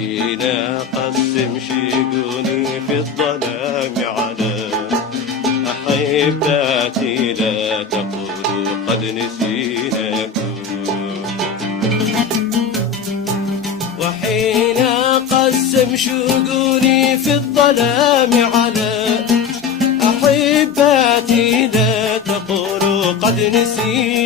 وحين أقسم شيقوني في الظلام على أحباتي لا تقولوا قد نسيناكم. وحين أقسم شيقوني في الظلام على أحباتي لا تقولوا قد نسيناكم.